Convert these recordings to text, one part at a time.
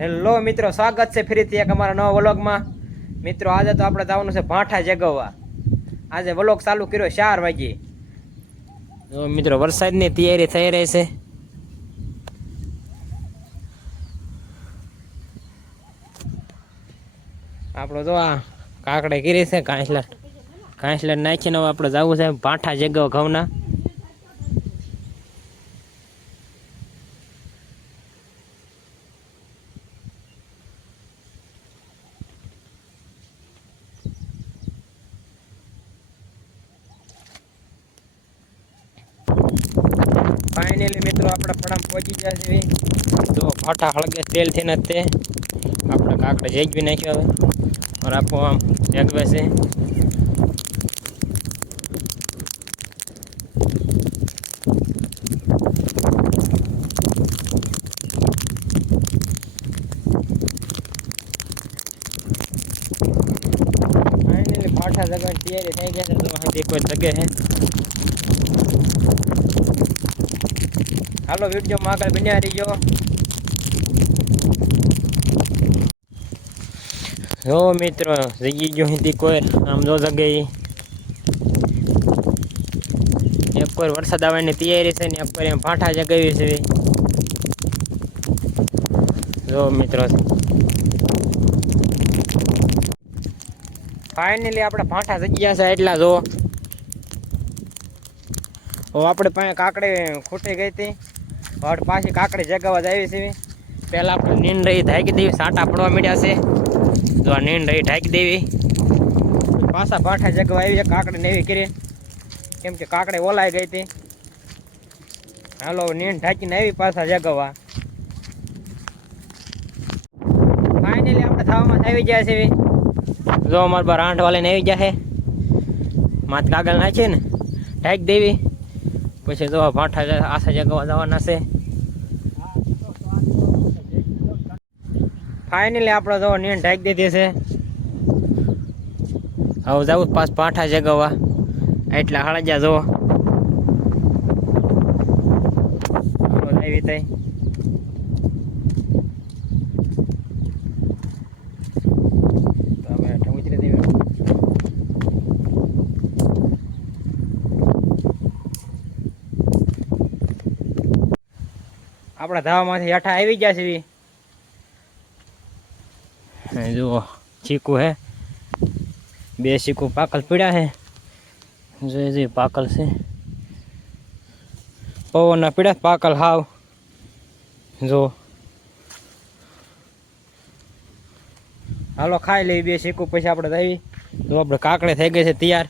Hello મિત્રો, સ્વાગત છે ફરીથી એક અમારા નવા વ્લોગમાં. મિત્રો, આજે તો આપણે જવાનું છે ભાંઠા જગવવા. આજે વ્લોગ ચાલુ કર્યો ચાર વાગે. મિત્રો, વરસાદની તૈયારી થઈ રહી છે. આપણો જો આ કાકડે કરી છે, કાંસલા. કાંસલા નાખીને આપણે જવું છે ભાંઠા જગવ ઘઉંના. ફાઇનલી મિત્રો આપણે ફળામ પહોંચી ગયા છે તો ફાટા હળગે તેલથી ને તે આપણે કાકડે જેગવી નાખ્યો હવે और आपको આમ જગવે છે ફાઇનલી પાઠા જગવાની તૈયારી થઈ ગઈ છે તો હાથી કોઈ જગે હાલો વિડીયોમાં આગળ બન્યા રહીજો. જો મિત્રો જગી ગયો હિન્દી કોઈ આમ જો જગ્યાએ. એક કોઈ વરસાદ આવવાની તૈયારી છે ને એક કોઈ એમ ફાંઠા જગાવી છે. જો મિત્રો. ફાઇનલી આપણે ફાંઠા જગ્યા છે એટલા જો. આપણે પાસે કાકડી ખૂટી ગઈ હતી. હવે પાછી કાકડી જગાવવા જ આવી છે પહેલાં આપણે નીંદ રહી ઢાંકી દેવી, સાંટા પડવા માંડ્યા છે. તો આ નીંદ રહી ઢાંકી દેવી. પાછા પાઠા જગવા આવી છે કાકડી નેવી કરી. કેમ કે કાકડી ઓલાઈ ગઈ હતી. હાલો નીંદ ઢાંકીને આવી પાછા જગવા ફાઇનલી આપણે થવામાં આવી ગયા છે જો અમારા બાર આંઠ વાળીને આવી ગયા છે. માથ કાગળ નાખીએ ને ઢાંકી દેવી. પછી તો ભાંઠા આશા જગવા જવાના છે. ફાઇનલી આપણે તો નિયમ ઢાંકી દીધી છે. હવે જવું પાછ પાઠા જગવા. એટલા હળજા જુઓ એવી થઈ તો અમે હેઠળ ઉતરી દેવી આપણા ધાવામાંથી હેઠા આવી ગયા છે જુઓ, ચીકુ હે. બે ચીકુ પાકલ પીડ્યા હે. જે જે પાકલ છે. પવનના પીડ્યા પાકલ હાવ. જો. હાલો, ખાઈ લઈ બે ચીકુ, પછી આપણે આવી જો, આપણે કાકડે થઈ ગઈ છે તૈયાર.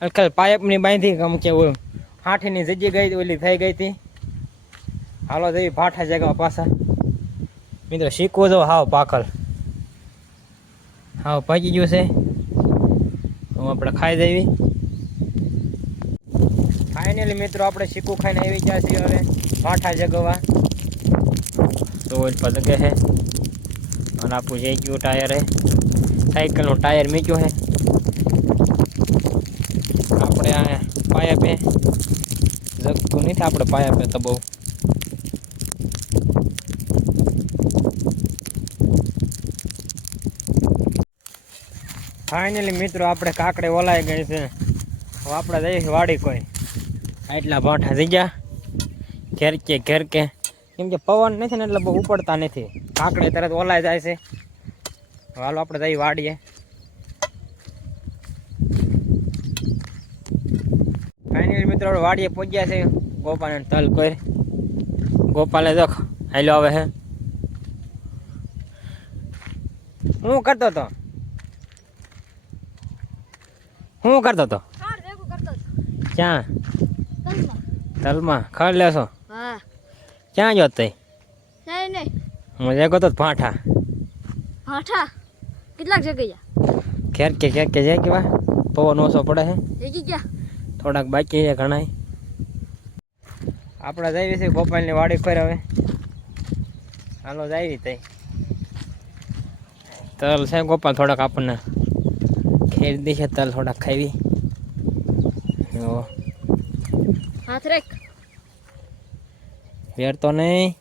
અંકલ પાઇપની બાંધી આમ કે હાઠીની જગ્યા ગઈ ઓલી થઈ ગઈ હતી. હાલો જઈ ભાઠા જગા પાછા. મિત્રો, શીખવો જો હાવ પાકલ હાવ પાકી ગયું છે. હું આપણે ખાઈ દેવી ફાઇનલી મિત્રો, આપણે શીકું ખાઈને આવી ગયા છીએ હવે ભાઠા જગવા. તો પર જગે છે. અને આપણું જઈ ગયું ટાયર. હે સાયકલનું ટાયર મૂક્યું હે આપણે આ પાયા પે જગતું નથી આપણે પાયા પે તો બહુ. ફાઇનલી મિત્રો, આપણે કાકડે ઓલાઈ ગઈ છે. હવે આપણે જઈએ વાડી કોઈ. એટલા ભાંઠા થઈ ગયા. ઘેર કે ઘેર કે કેમ કે પવન નથી ને એટલે બહુ ઉપડતા નથી. કાકડે તરત ઓલાઈ જાય છે. હાલો આપણે જઈએ વાડીએ. ફાઇનલી મિત્રો, આપણે વાડીએ પહોંચ્યા છે ગોપાલ અને તલ કોઈ. ગોપાલે દેખ હાલો આવે હે. હું કરતો હતો શું કરતો હતો. ક્યાં? તલમાં. ખર લેશો? હા. ક્યાં જો નહીં હું જગો તો ભાઠા. ભાઠા? કેટલાક જગ્યા ખેર કે ખેર કે જાય કેવા? પવન ઓછો પડે છે ગયા? થોડાક બાકી છે ઘણા આપણે જઈએ છીએ ગોપાલની વાડી પર હવે. હાલો જઈએ તઈ. તલ છે ગોપાલ થોડાક આપણને. मेरे तल थोड़ा खाई भी हाथ रख। यार तो नहीं।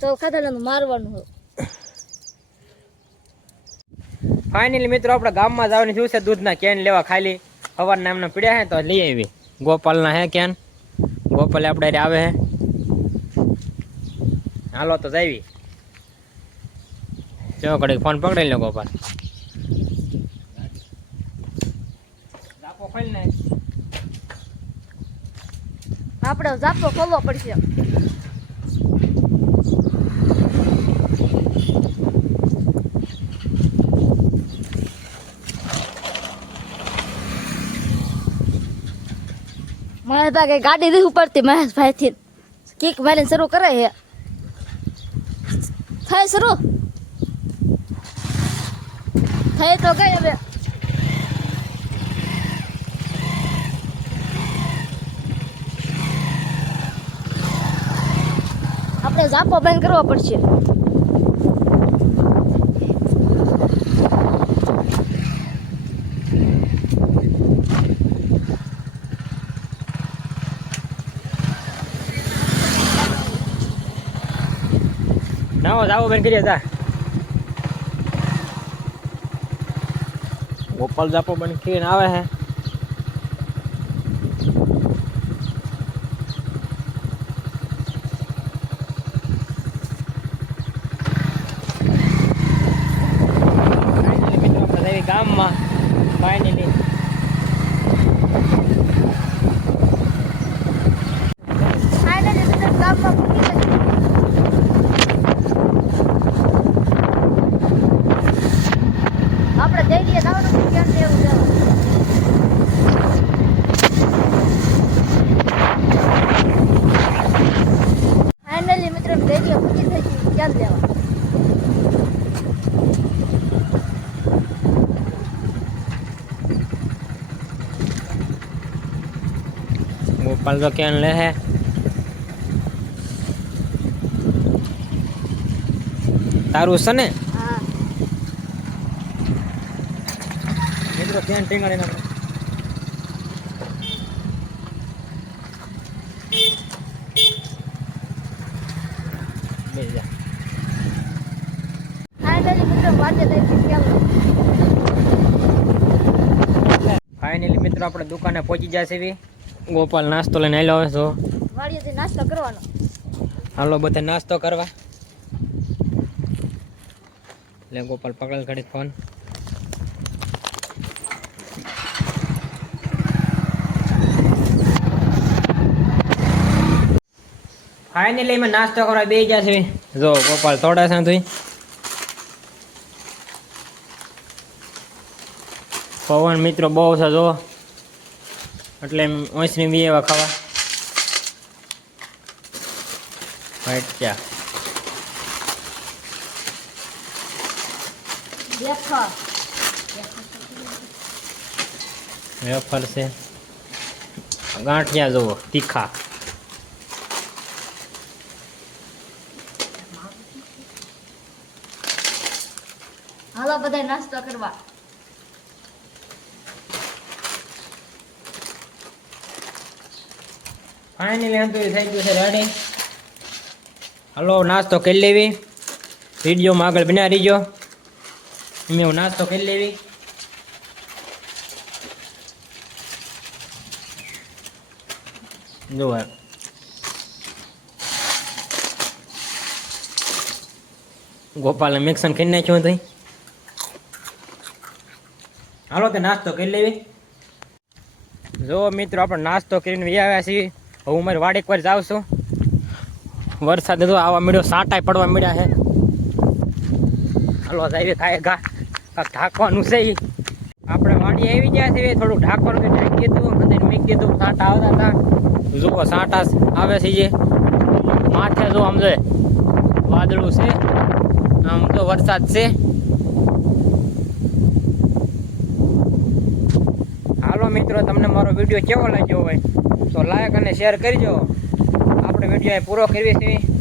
तो खादा ना मारवानो फाइनली मित्रों अपना गाम में जावनी छु से दूध ना केन लेवा खाली। हवर नाम ना पड्या है तो ले आईवी गोपाल ना है केन गोपाल अपने रे आवे है हेलो तो जाईवी જો કડી ફોન પકડી લો ગોપાલ. જાપો ખોલ ને આપણે જાપો ખોલવો પડશે. મહેશભાઈ ભાગે ગાડી નથી ઉપડતી મહેશભાઈ થી કીક મારીને શરૂ કરે છે થાય શરૂ. થાય તો કઈ હવે. આપણે ઝાપો બંધ કરવો પડશે. નાવો જાવો બેન કરીએ જા ગોપાલ જાપો બંધ કરીને આવે હે Finally મિત્રો આપણે જઈએ ગામમાં ફાઇનલી ફાઇનલી બધા ગામમાં પૂરી ગઈ આપણે જઈ લઈએ જવાનું ક્યાં એવું જવાનું ફાઇનલી મિત્રો જઈ લઈએ પૂરી થઈ ગઈ ક્યાં લેવા તો કેન લે હે તારું છે ને મિત્રો કેન મિત્રો ફાઇનલી આપણે દુકાને પહોંચી જશે એવી ગોપાલ નાસ્તો લઈને આવેલો હવે છો વાડીએથી નાસ્તો કરવાનો. હાલો બધે નાસ્તો કરવા. લે ગોપાલ પકડેલ ઘડી ફોન. ફાઇનલી એમાં નાસ્તો કરવા બે જશે જો ગોપાલ થોડા છે તું પવન મિત્રો બહુ છે જો. એટલે એમ ઓસની બી એવા ખાવા. વાઈટ ચા વેફર વેફર છે ગાંઠિયા જુઓ તીખા. હાલો બધા નાસ્તો કરવા. ફાઇનલી હતું થઈ ગયું છે રેડી હલો, નાસ્તો કરી લેવી. વિડીયોમાં આગળ બના રહીજો. મેં હું નાસ્તો કરી લેવી. જો આ. ગોપાલને મિક્સન કરી નાખ્યું હતું હાલો, તે નાસ્તો કરી લેવી. જો મિત્રો, આપણે નાસ્તો કરીને આવ્યા છીએ. હું મારી વાડી પર જાઉં છું. વરસાદ તો આવવા મળ્યો સાંટાય પડવા મળ્યા છે. હાલો સાહેબ ખાય ઘા ઢાંકવાનું છે. આપણે વાડી આવી ગયા છે થોડું ઢાંકવાનું તો ઢાંકી દીધું અંદર મેં દીધું સાટા આવતા હતા. જુઓ, સાંટા આવે છે જે. માથે જો આમ વાદળું છે. આમ તો વરસાદ છે. હાલો મિત્રો, તમને મારો વીડિયો કેવો લાગ્યો હોય? તો લાઈક અને શેર કરજો. આપણે વીડિયો પૂરો કરવી છીએ.